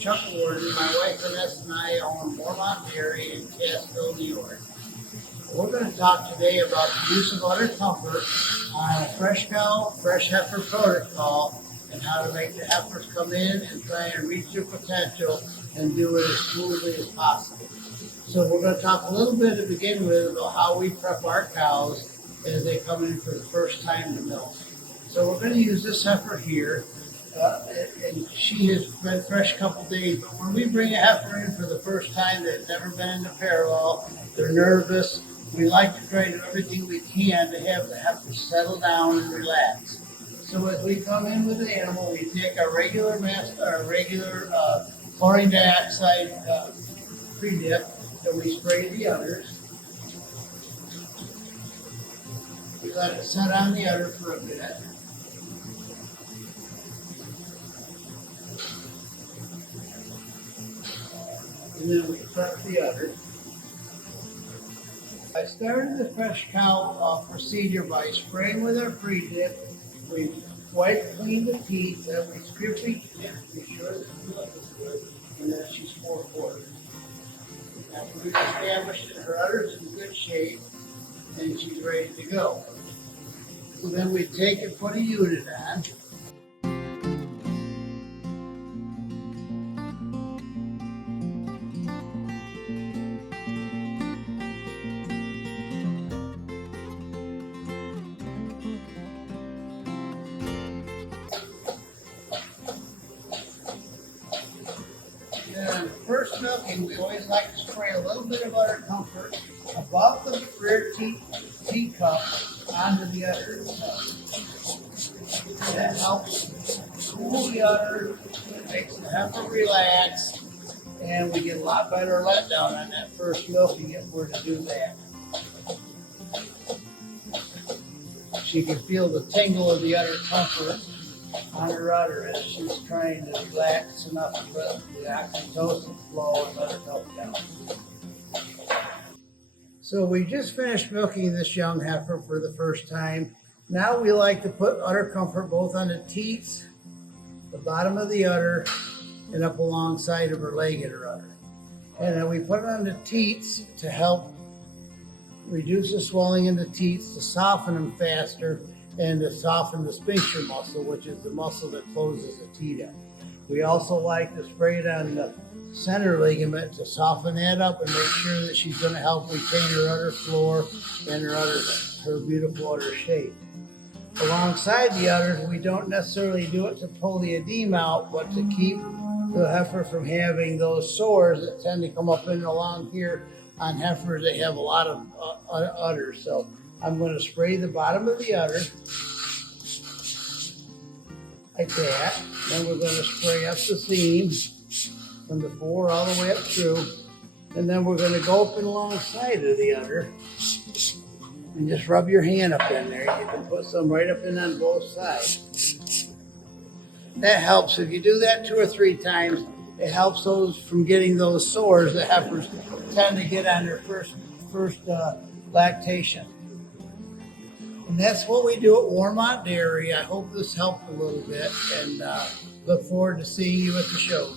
Chuck Worden. My wife Vanessa and I own Wormont Dairy in Cassville, New York. We're going to talk today about the use of Udder Comfort on a fresh cow, fresh heifer protocol, and how to make the heifers come in and try and reach their potential and do it as smoothly as possible. So we're going to talk a little bit to begin with about how we prep our cows as they come in for the first time to milk. So we're going to use this heifer here, and she has been fresh a couple days, but when we bring a heifer in for the first time that's never been in the parallel, they're nervous. We like to try to do everything we can to have the heifer settle down and relax. So as we come in with the animal, we take our regular chlorine dioxide pre-dip, and we spray the udders. We let it set on the udder for a bit. And then we prep the udder. I started the fresh cow procedure by spraying with our pre-dip. We wipe clean the teeth, then we strip each tip to be sure that the milk is good, and then she's 4 quarters. After we've established that her udder's in good shape, and she's ready to go. So then we take and put a unit on. And first milking, we always like to spray a little bit of Udder Comfort above the rear teacup onto the udder itself. That helps cool the udder, it makes the heifer relax, and we get a lot better letdown on that first milking if we're to do that. She can feel the tingle of the Udder Comfort on her udder as she's trying to relax enough to let the oxytocin flow and let her milk down. So we just finished milking this young heifer for the first time. Now we like to put Udder Comfort both on the teats, the bottom of the udder, and up alongside of her leg and her udder. And then we put it on the teats to help reduce the swelling in the teats, to soften them faster, and to soften the sphincter muscle, which is the muscle that closes the teat up. We also like to spray it on the center ligament to soften that up and make sure that she's going to help retain her udder floor and her beautiful udder shape. Alongside the udders, we don't necessarily do it to pull the edema out, but to keep the heifer from having those sores that tend to come up in along here on heifers that have a lot of udders. So I'm going to spray the bottom of the udder like that. Then we're going to spray up the seam from the fore all the way up through. And then we're going to go up and alongside of the udder and just rub your hand up in there. You can put some right up in on both sides. That helps. If you do that 2 or 3 times, it helps those from getting those sores that heifers tend to get on their first lactation. And that's what we do at Wormont Dairy. I hope this helped a little bit, and look forward to seeing you at the show.